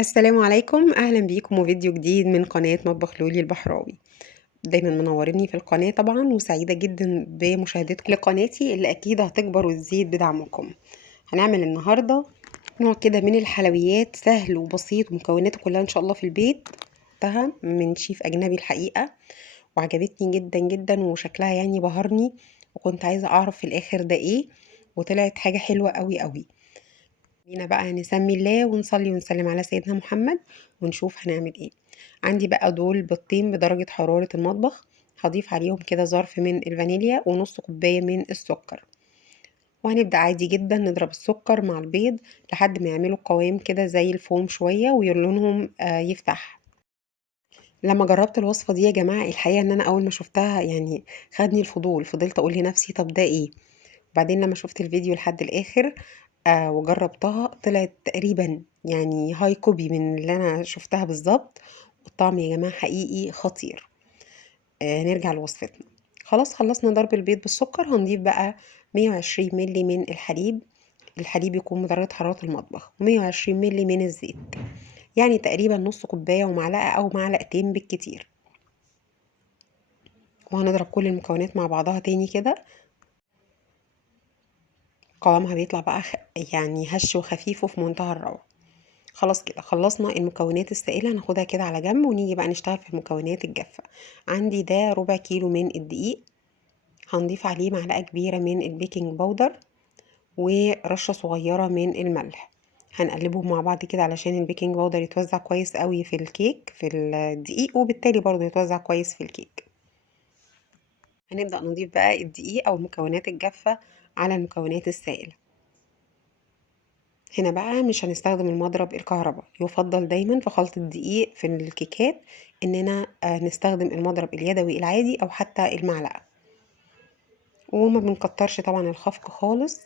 السلام عليكم، أهلا بيكم وفيديو جديد من قناة مطبخ لولي البحراوي. دايما منوريني في القناة طبعا، وسعيدة جدا بمشاهدتكم لقناتي اللي أكيد هتكبر وتزيد بدعمكم. هنعمل النهاردة نوع كده من الحلويات سهل وبسيط ومكوناته كلها إن شاء الله في البيت. جبتها من شيف أجنبي الحقيقة، وعجبتني جدا جدا وشكلها يعني بهرني، وكنت عايزة أعرف في الآخر ده إيه، وطلعت حاجة حلوة قوي قوي. بينا بقى نسمي الله ونصلي ونسلم على سيدنا محمد ونشوف هنعمل ايه. عندي بقى دول بيضتين بدرجة حرارة المطبخ، هضيف عليهم كده ظرف من الفانيليا ونص كوباية من السكر، وهنبدأ عادي جدا نضرب السكر مع البيض لحد ما يعملوا قوام كده زي الفوم شوية ولونهم يفتح. لما جربت الوصفة دي يا جماعة الحقيقة ان انا اول ما شفتها يعني خدني الفضول، فضلت اقول لنفسي طب ده ايه. بعدين لما شفت الفيديو لحد الآخر وجربتها طلعت تقريبا يعني هاي كوبي من اللي أنا شفتها بالظبط، والطعم يا جماعة حقيقي خطير. نرجع لوصفتنا. خلاص خلصنا ضرب البيض بالسكر، هنضيف بقى 120 ملي من الحليب. الحليب يكون بدرجة حرارة المطبخ، و120 ملي من الزيت، يعني تقريبا نص كوباية ومعلقة أو معلقتين بالكتير. وهنضرب كل المكونات مع بعضها تاني كده. قوامها بيطلع بقى يعني هش وخفيف وفي منتهى الروعة. خلاص كده خلصنا المكونات السائلة، هناخدها كده على جنب ونيجي بقى نشتغل في المكونات الجافة. عندي ده ربع كيلو من الدقيق، هنضيف عليه معلقة كبيرة من البيكنج باودر ورشة صغيرة من الملح. هنقلبهم مع بعض كده علشان البيكنج باودر يتوزع كويس قوي في الكيك في الدقيق، وبالتالي برضو يتوزع كويس في الكيك. هنبدأ نضيف بقى الدقيق أو المكونات الجافة على المكونات السائلة. هنا بقى مش هنستخدم المضرب الكهرباء، يفضل دايما في خلط الدقيق في الكيكات اننا نستخدم المضرب اليدوي العادي او حتى المعلقة. وما بنكترش طبعا الخفق خالص،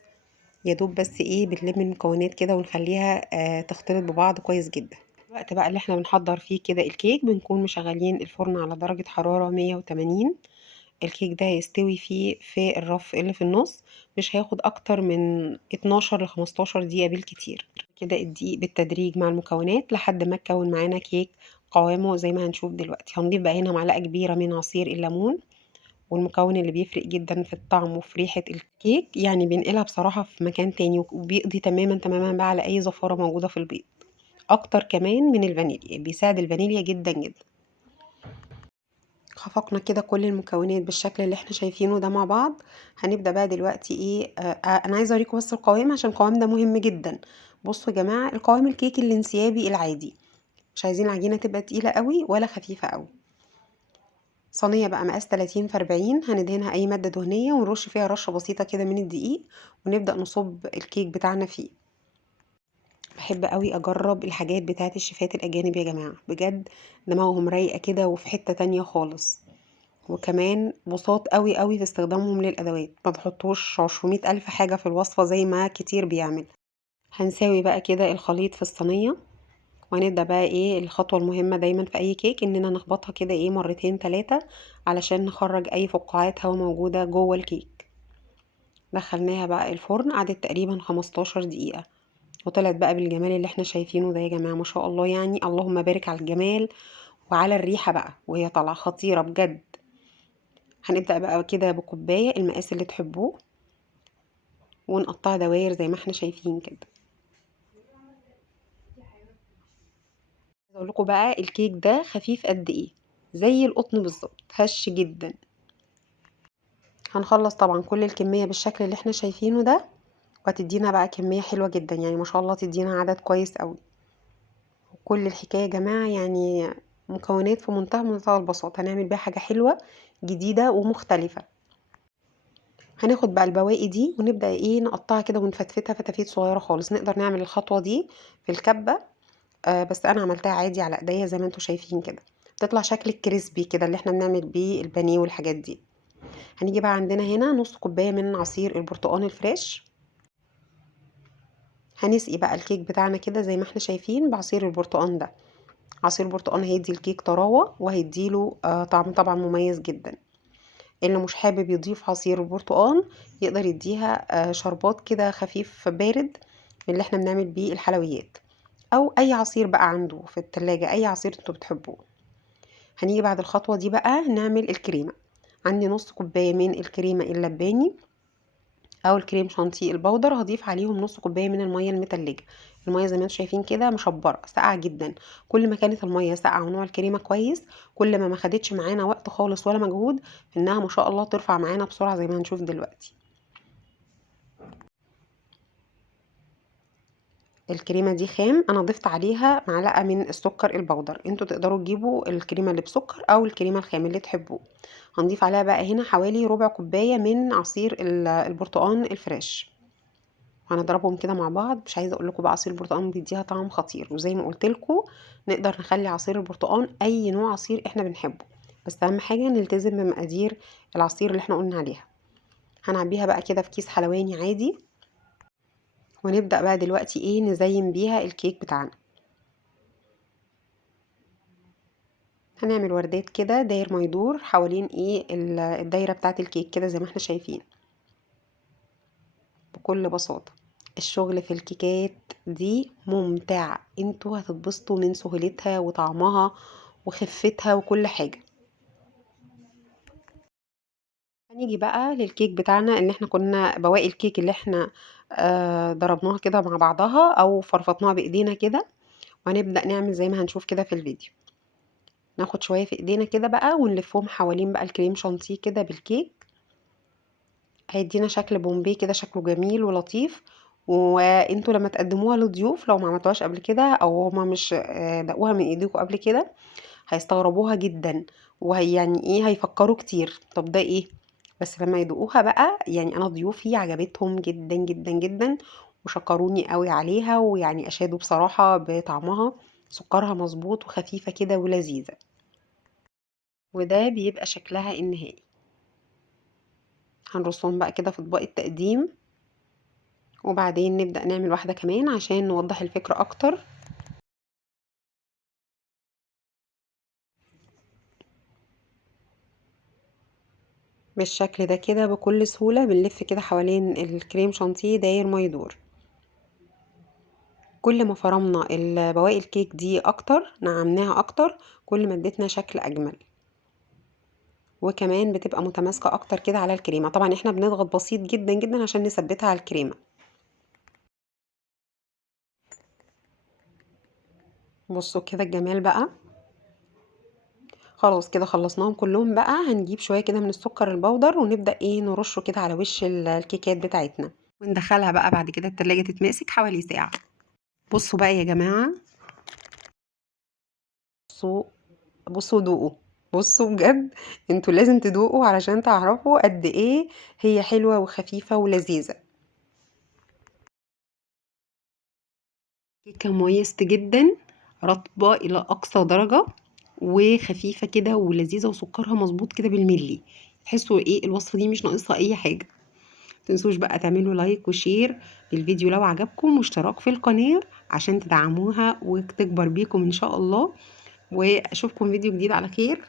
يا دوب بس ايه بنلم المكونات كده ونخليها تختلط ببعض كويس جدا. الوقت بقى اللي احنا بنحضر فيه كده الكيك بنكون مشغلين الفرن على درجة حرارة 180. الكيك ده هيستوي فيه في الرف اللي في النص، مش هياخد اكتر من 12 ل 15 دقيقة بالكتير. كده الدقيق بالتدريج مع المكونات لحد ما تكون معانا كيك قوامه زي ما هنشوف دلوقتي. هنضيف بقى هنا معلقة كبيرة من عصير الليمون، والمكون اللي بيفرق جدا في الطعم وفي ريحة الكيك، يعني بينقلها بصراحة في مكان تاني، وبيقضي تماما تماما بقى على اي زفارة موجودة في البيض، اكتر كمان من الفانيليا، بيساعد الفانيليا جدا جدا. خفقنا كده كل المكونات بالشكل اللي احنا شايفينه ده مع بعض. هنبدأ بقى دلوقتي ايه، انا عايزة اوريكم بس القوام عشان القوام ده مهم جدا. بصوا يا جماعة، القوام الكيك الانسيابي العادي، مش عايزين العجينة تبقى تقيلة قوي ولا خفيفة قوي. صينية بقى مقاس 30 في 40، هندهنها اي مادة دهنية ونرش فيها رشة بسيطة كده من الدقيق، ونبدأ نصب الكيك بتاعنا فيه. بحب قوي اجرب الحاجات بتاعت الشيفات الاجانب يا جماعة، بجد دماغهم رايقة كده وفي حتة تانية خالص. وكمان بساط قوي قوي في استخدامهم للادوات، ما بحطوش 200 الف حاجة في الوصفة زي ما كتير بيعمل. هنساوي بقى كده الخليط في الصينية، وهنبدأ بقى ايه الخطوة المهمة دايما في اي كيك، اننا نخبطها كده ايه مرتين تلاتة علشان نخرج اي فقاعات هوا موجودة جوه الكيك. دخلناها بقى الفرن، قعدت تقريبا 15 دقيقة، وطلعت بقى بالجمال اللي احنا شايفينه ده يا جماعة، ما شاء الله يعني اللهم بارك على الجمال وعلى الريحة بقى، وهي طالعة خطيرة بجد. هنبدأ بقى كده بكوباية المقاس اللي تحبوه، ونقطعها دواير زي ما احنا شايفين كده. عايزة اقول لكم بقى الكيك ده خفيف قد ايه، زي القطن بالظبط، هش جدا. هنخلص طبعا كل الكمية بالشكل اللي احنا شايفينه ده، وهتدينا بقى كمية حلوة جدا، يعني ما شاء الله تدينا عدد كويس قوي. كل الحكاية يا جماعة يعني مكونات في منتهى البساطة، هنعمل بيها حاجة حلوة جديدة ومختلفة. هناخد بقى البواقي دي ونبدأ ايه نقطعها كده ونفتفتها فتافيت صغيرة خالص. نقدر نعمل الخطوة دي في الكبة، بس انا عملتها عادي على ايديا زي ما انتم شايفين كده، تطلع شكل الكريسبي كده اللي احنا بنعمل بيه البانيه والحاجات دي. هنيجي بقى عندنا هنا نص كوبايه من عصير البرتقال الفريش. هنسقي بقى الكيك بتاعنا كده زي ما احنا شايفين بعصير البرتقال ده. عصير البرتقال هيدي الكيك طراوه وهيديله طعم طبعا مميز جدا. اللي مش حابب يضيف عصير البرتقال يقدر يديها شربات كده خفيف بارد من اللي احنا بنعمل بيه الحلويات. او اي عصير بقى عنده في التلاجة، اي عصير انتوا بتحبوه. هنيجي بعد الخطوة دي بقى نعمل الكريمة. عندي نص كوباية من الكريمة اللباني او الكريم شانتيه البودر، هضيف عليهم نص كوبايه من الميه المتلجه. الميه زي ما انتم شايفين كده مشبره ساقعه جدا. كل ما كانت الميه ساقعه ونوع الكريمه كويس، كل ما خدتش معانا وقت خالص ولا مجهود في انها ما شاء الله ترفع معانا بسرعه زي ما هنشوف دلوقتي. الكريمه دي خام، انا ضفت عليها معلقه من السكر البودر. انتوا تقدروا تجيبوا الكريمه اللي بسكر او الكريمه الخام اللي تحبوه. هنضيف عليها بقى هنا حوالي ربع كوبايه من عصير البرتقال الفريش. هنضربهم كده مع بعض. مش عايزه اقول لكم بقى عصير البرتقال بيديها طعم خطير، وزي ما قلت لكم نقدر نخلي عصير البرتقال اي نوع عصير احنا بنحبه، بس اهم حاجه نلتزم بمقادير العصير اللي احنا قلنا عليها. هنعبيها بقى كده في كيس حلواني عادي، ونبدا بقى دلوقتي ايه نزين بيها الكيك بتاعنا. هنعمل وردات كده داير ما يدور حوالين ايه الدايره بتاعه الكيك كده زي ما احنا شايفين بكل بساطه. الشغل في الكيكات دي ممتع، انتوا هتتبسطوا من سهولتها وطعمها وخفتها وكل حاجة. هنيجي بقى للكيك بتاعنا اللي احنا كنا بواقي الكيك اللي احنا ضربناها كده مع بعضها او فرفطناها بايدينا كده، وهنبدأ نعمل زي ما هنشوف كده في الفيديو. ناخد شوية في ايدينا كده بقى ونلفهم حوالين بقى الكريم شانتيه كده بالكيك. هيدينا شكل بومبي كده، شكله جميل ولطيف. وانتوا لما تقدموها للضيوف لو ما عملتوهاش قبل كده او هما مش دقوها من ايديكم قبل كده، هيستغربوها جدا، وهي يعني ايه هيفكروا كتير طب ده ايه. بس لما يدوقوها بقى، يعني انا ضيوفي عجبتهم جدا جدا جدا وشكروني قوي عليها، ويعني اشادوا بصراحة بطعمها. سكرها مظبوط وخفيفة كده ولذيذة، وده بيبقى شكلها النهائي. هنرصهم بقى كده في اطباق التقديم، وبعدين نبدأ نعمل واحدة كمان عشان نوضح الفكرة اكتر. بالشكل ده كده بكل سهولة بنلف كده حوالين الكريم شانتيه داير ما يدور. كل ما فرمنا بواقي الكيك دي اكتر، نعمناها اكتر، كل ما ادتنا شكل اجمل، وكمان بتبقى متماسكة اكتر كده على الكريمة. طبعا احنا بنضغط بسيط جدا جدا عشان نثبتها على الكريمة. بصوا كده الجمال بقى. خلاص كده خلصناهم كلهم بقى. هنجيب شوية كده من السكر البودر ونبدأ ايه نرشه كده على وش الكيكات بتاعتنا، وندخلها بقى بعد كده التلاجة تتماسك حوالي ساعة. بصوا بقى يا جماعة، بصوا بصوا دوقوا. بصوا بجد انتوا لازم تدوقوا علشان تعرفوا قد ايه هي حلوة وخفيفة ولذيذة. كيكة مويست جدا، رطبة الى اقصى درجة، وخفيفة كده ولذيذة، وسكرها مظبوط كده بالملي. تحسوا ايه الوصفة دي مش ناقصها اي حاجة. متنسوش بقى تعملوا لايك وشير للفيديو لو عجبكم، واشتراك في القناة عشان تدعموها وتكبر بيكم ان شاء الله. واشوفكم فيديو جديد على خير.